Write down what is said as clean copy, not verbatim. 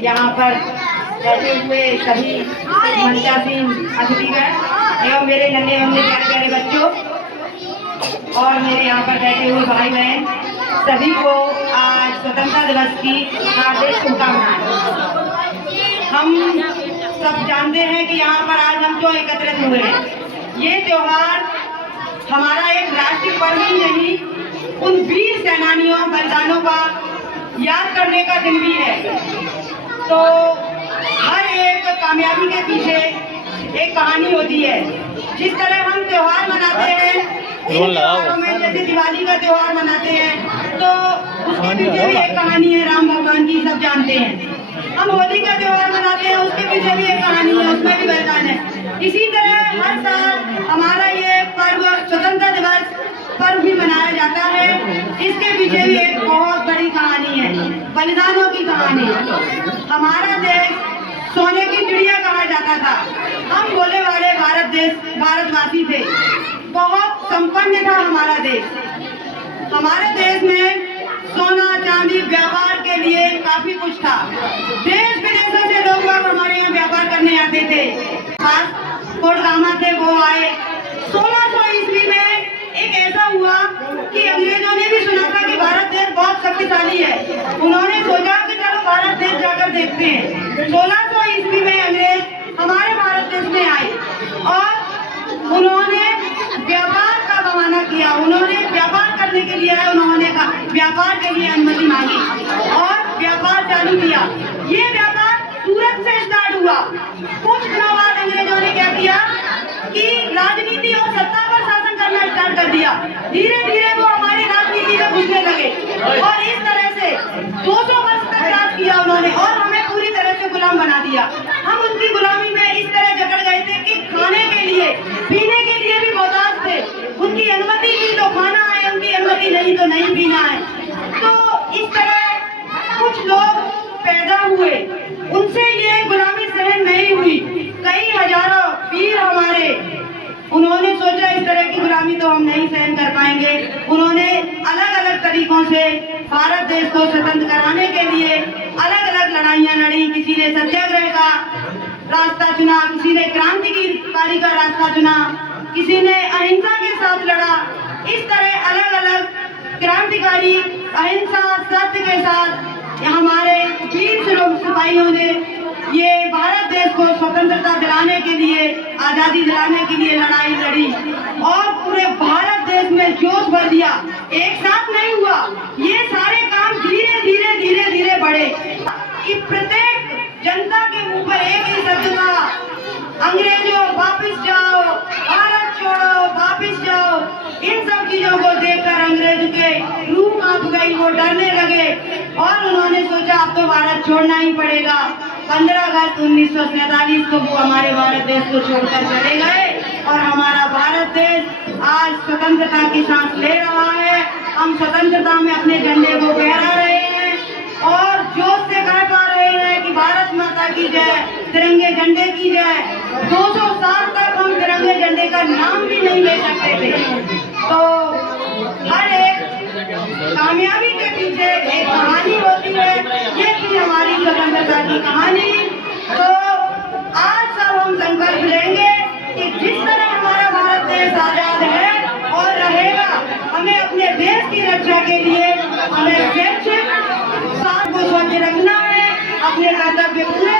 यहाँ पर बैठे हुए सभी मंचासीन अतिथिगण एवं मेरे नन्हे नन्हे प्यारे प्यारे बच्चों और मेरे यहाँ पर बैठे हुए भाई बहन सभी को आज स्वतंत्रता दिवस की हार्दिक शुभकामनाएं। हम सब जानते हैं कि यहाँ पर आज हम क्यों एकत्रित हुए हैं। ये त्योहार हमारा एक राष्ट्रीय पर्व ही नहीं, उन वीर सेनानियों बलिदानों का याद करने का दिन भी है। तो हर एक कामयाबी के पीछे एक कहानी होती है। जिस तरह हम त्योहार मनाते हैं, इन त्योहारों में जैसे दिवाली का त्योहार मनाते हैं तो उसके पीछे भी एक कहानी है, राम भगवान की सब जानते हैं। हम होली का त्योहार मनाते हैं, उसके पीछे भी एक कहानी है, उसमें भी बलिदान है। इसी तरह हर साल हमारा ये पर्व स्वतंत्रता दिवस पर्व भी मनाया जाता है। इसके पीछे भी एक बहुत बड़ी कहानी है, बलिदानों की कहानी। हमारा देश सोने की चिड़िया कहा जाता था। हम बोले वाले भारतवासी थे। बहुत संपन्न था हमारा देश। हमारे देश में सोना चांदी व्यापार के लिए काफी कुछ था। देश विदेशों से लोग हमारे यहाँ व्यापार करने आते थे। पासपोर्ट गामा थे, वो आए। 1600 ईस्वी में एक ऐसा हुआ कि अंग्रेजों ने भी सुना था कि भारत देश बहुत शक्तिशाली है। उन्होंने सोचा कि चलो भारत देश जाकर देखते हैं। 1600 ईस्वी में अंग्रेज हमारे भारत देश में आए और उन्होंने व्यापार का बहाना किया। उन्होंने व्यापार करने के लिए आए, उन्होंने व्यापार के लिए अनुमति मांगी और व्यापार चालू किया। ये व्यापार सूरत से स्टार्ट हुआ। कुछ दिनों बाद अंग्रेजों ने क्या किया कि राजनीति और सत्ता पर शासन करना स्टार्ट कर दिया। धीरे धीरे वो हमारी राजनीति में घुसने लगे और इस तरह से 200 वर्ष तक राज किया उन्होंने और हमें पूरी तरह से गुलाम बना दिया। हम उनकी गुलामी में इस तरह जकड़ गए थे कि खाने के लिए पीने के लिए भी मोहताज थे। उनकी अनुमति थी तो खाना है, उनकी अनुमति नहीं तो नहीं पीना है। तो इस तरह कुछ लोग पैदा हुए, उनसे ये गुलामी सहन नहीं हुई। कई हजारों वीर हमारे, उन्होंने सोचा इस तरह की गुलामी तो हम नहीं सहन कर पाएंगे। उन्होंने अलग अलग तरीकों से भारत देश को स्वतंत्र कराने के लिए अलग अलग लड़ाइयां लड़ी। किसी ने सत्याग्रह का रास्ता चुना, किसी ने क्रांतिकारी का रास्ता चुना, किसी ने अहिंसा के साथ लड़ा। इस तरह अलग अलग क्रांतिकारी अहिंसा सत्य के साथ हमारे वीर सिपाहियों ने ये भारत देश को स्वतंत्रता दिलाने के लिए, आजादी दिलाने के लिए लड़ाई लड़ी और पूरे भारत देश में जोश भर दिया। एक साथ नहीं हुआ, ये सारे काम धीरे धीरे धीरे धीरे बढ़े कि प्रत्येक जनता के मुंह पर एक ही शब्द था, अंग्रेजों वापिस जाओ, भारत छोड़ो वापिस जाओ। इन सब चीजों को देखकर अंग्रेज के रूह कांप गई, वो डरने लगे और उन्होंने सोचा अब तो भारत छोड़ना ही पड़ेगा। 15 अगस्त 1947 को वो हमारे भारत देश को छोड़कर चले गए और हमारा भारत देश आज स्वतंत्रता की सांस ले रहा है। हम स्वतंत्रता में अपने झंडे को फहरा रहे हैं और जोश से कह पा रहे हैं कि भारत माता की जय, तिरंगे झंडे की जय। 200 साल तक हम तिरंगे झंडे का नाम भी नहीं ले सकते थे। तो हर एक कामयाबी के पीछे एक कहानी होती है। ये थी हमारी स्वतंत्रता की कहानी। तो आज सब हम संकल्प लेंगे कि जिस तरह हमारा भारत देश आजाद है और रहेगा, हमें अपने देश की रक्षा के लिए हमें स्वच्छ साफ को स्वच्छ रखना है, अपने कर्तव्य पूरे